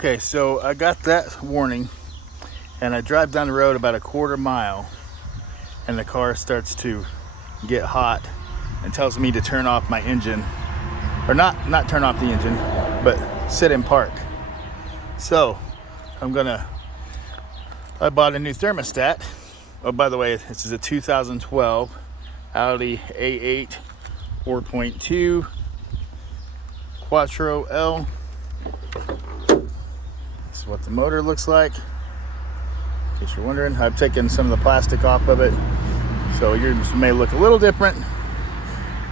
Okay, so I got that warning and I drive down the road about a quarter mile and the car starts to get hot and tells me to turn off my engine, or not turn off the engine, but sit in park. So I bought a new thermostat. Oh, by the way, this is a 2012 Audi A8 4.2 Quattro L. This is what the motor looks like. In case you're wondering, I've taken some of the plastic off of it, so yours may look a little different,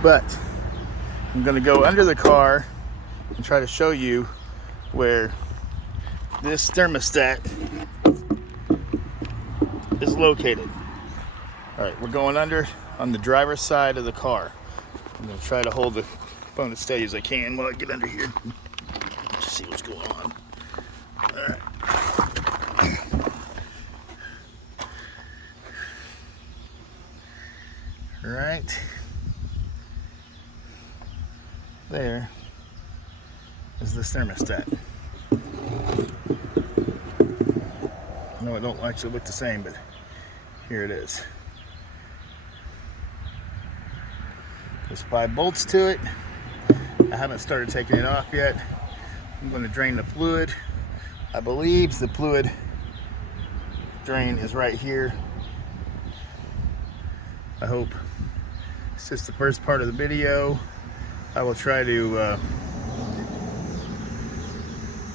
but I'm gonna go under the car and try to show you where this thermostat is located. All right, we're going under on the driver's side of the car. I'm gonna try to hold the phone as steady as I can while I get under here. Just see what's going on. All right. Right there is the thermostat. No, it don't actually look the same, but here it is. There's 5 bolts to it. I haven't started taking it off yet. I'm going to drain the fluid. I believe the fluid drain is right here. I hope. It's just the first part of the video. I will try to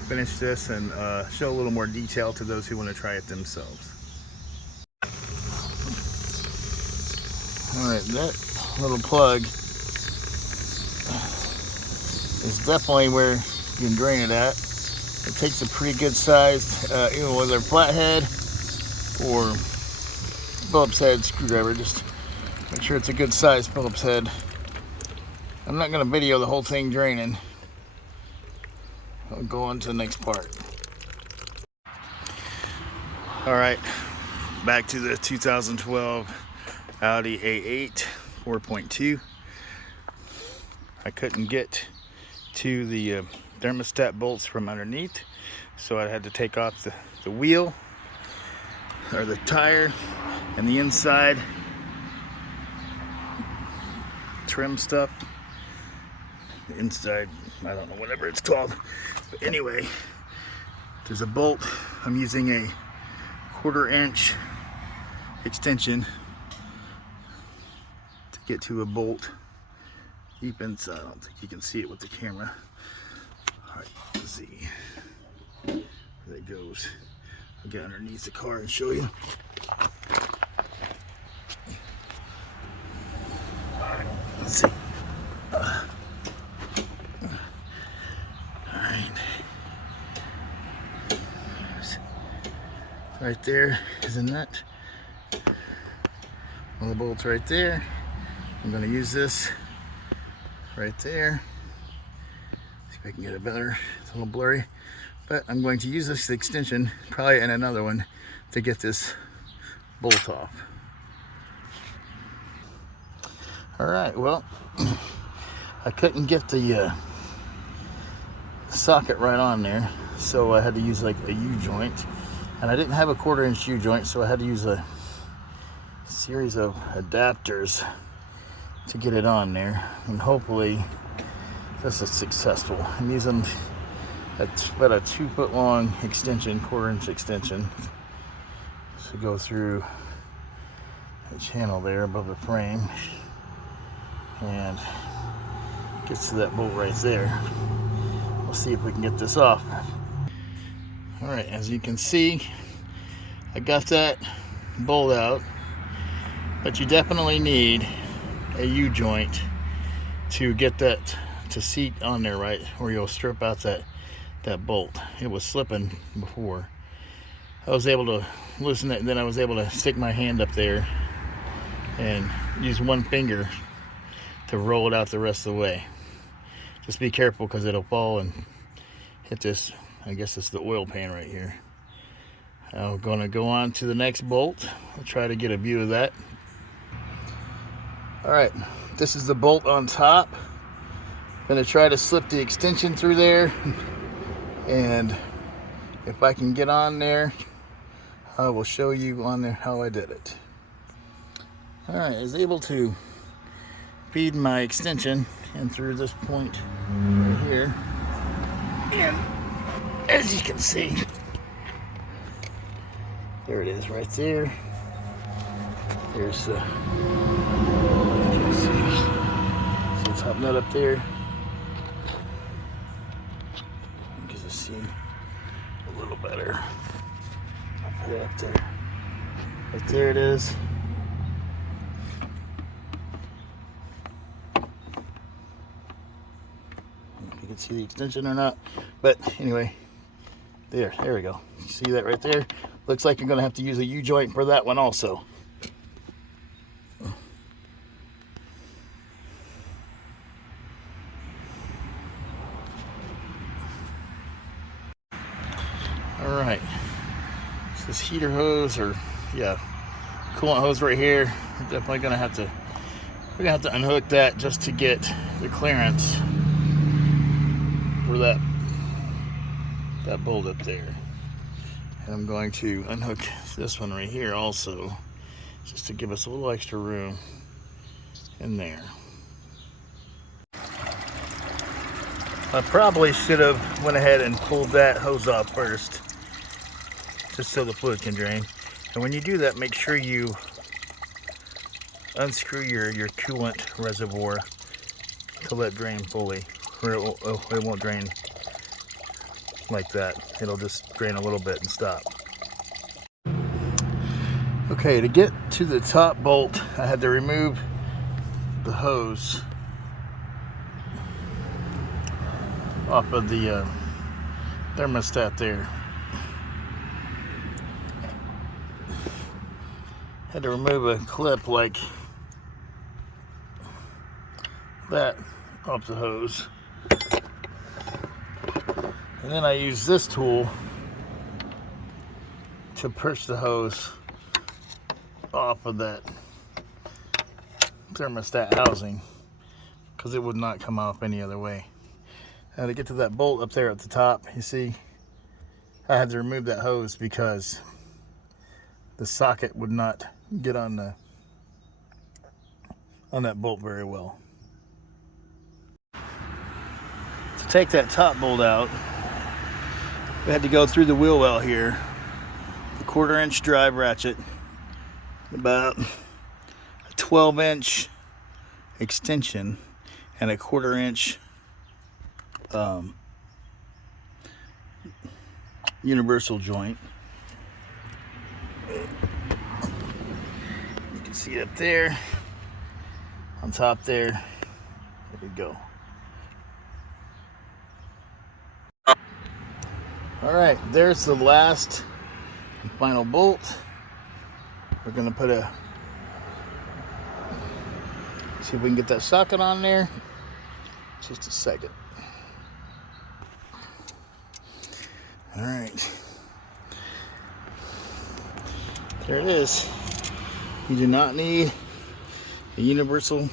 finish this and show a little more detail to those who want to try it themselves. Alright, that little plug is definitely where you can drain it at. It takes a pretty good sized, either whether flathead or Phillips head screwdriver. Just make sure it's a good size Phillips head. I'm not going to video the whole thing draining. I'll go on to the next part. Alright, back to the 2012 Audi A8 4.2. I couldn't get to the thermostat bolts from underneath, so I had to take off the wheel, or the tire, and the inside trim stuff. The inside, I don't know, whatever it's called. But anyway, there's a bolt. I'm using a 1/4 inch extension to get to a bolt deep inside. I don't think you can see it with the camera. All right, let's see where that goes. I'll get underneath the car and show you. All right, let's see. Right there is a nut. One of the bolts right there. I'm going to use this right there. See if I can get it better. It's a little blurry, but I'm going to use this extension, probably in another one, to get this bolt off. All right, well, I couldn't get the socket right on there, so I had to use like a U-joint. And I didn't have a 1/4 inch U-joint, so I had to use a series of adapters to get it on there. And hopefully this is successful. I'm using about a 2 foot long extension, 1/4 inch extension, to go through the channel there above the frame. And gets to that bolt right there. We'll see if we can get this off. All right, as you can see, I got that bolt out, but you definitely need a U-joint to get that to seat on there right, or you'll strip out that bolt. It was slipping before. I was able to loosen it, and then I was able to stick my hand up there and use one finger to roll it out the rest of the way. Just be careful, because it'll fall and hit this. I guess it's the oil pan right here. I'm going to go on to the next bolt. I'll try to get a view of that. All right, this is the bolt on top. I'm going to try to slip the extension through there and if I can get on there, I will show you on there how I did it. All right, I was able to feed my extension in through this point right here. And as you can see, there it is right there. There's the, see the top nut up there. You can see a little better. Right up there. Right there it is. You can see the extension or not, but anyway, there we go. You see that right there? Looks like you're going to have to use a U-joint for that one also. All right, so this heater hose, or yeah, coolant hose right here. We're definitely going to have to, unhook that just to get the clearance for that bolt up there. And I'm going to unhook this one right here also, just to give us a little extra room in there. I probably should have went ahead and pulled that hose off first, just so the fluid can drain. And when you do that, make sure you unscrew your coolant reservoir to let it drain fully, or it won't drain like that. It'll just drain a little bit and stop. Okay, to get to the top bolt, I had to remove the hose off of the thermostat there. Had to remove a clip like that off the hose. And then I use this tool to push the hose off of that thermostat housing, because it would not come off any other way. Now to get to that bolt up there at the top, you see, I had to remove that hose because the socket would not get on that bolt very well. To take that top bolt out, we had to go through the wheel well here, the 1/4-inch drive ratchet, about a 12-inch extension, and a 1/4-inch universal joint. You can see it up there, on top there. There we go. All right, there's the last and final bolt. We're gonna put see if we can get that socket on there. Just a second. All right, there it is. You do not need a universal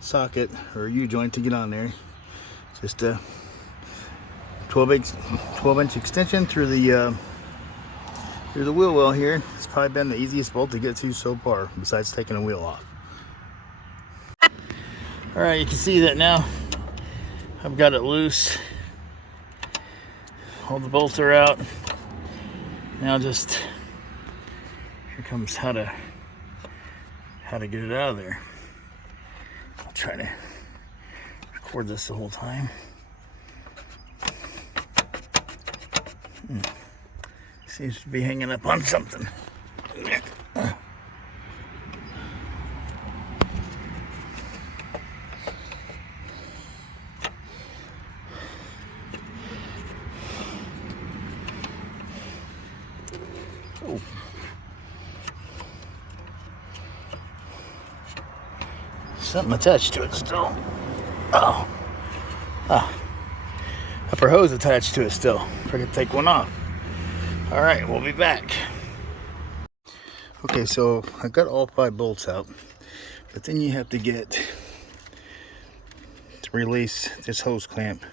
socket or a U-joint to get on there. Just a 12-inch extension through the wheel well here. It's probably been the easiest bolt to get to so far, besides taking a wheel off. All right, you can see that now I've got it loose. All the bolts are out. Now just, here comes how to get it out of there. I'll try to record this the whole time. Seems to be hanging up on something. Oh. Something attached to it still. Oh. Ah. Upper hose attached to it still. Forgot to take one off. All right, we'll be back. Okay, so I got all 5 bolts out, but then you have to release this hose clamp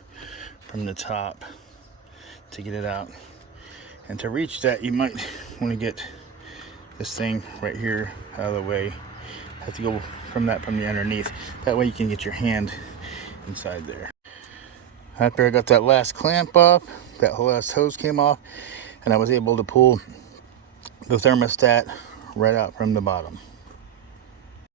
from the top to get it out. And to reach that, you might want to get this thing right here out of the way. Have to go from the underneath. That way you can get your hand inside there. After I got that last clamp off, that whole last hose came off, and I was able to pull the thermostat right out from the bottom.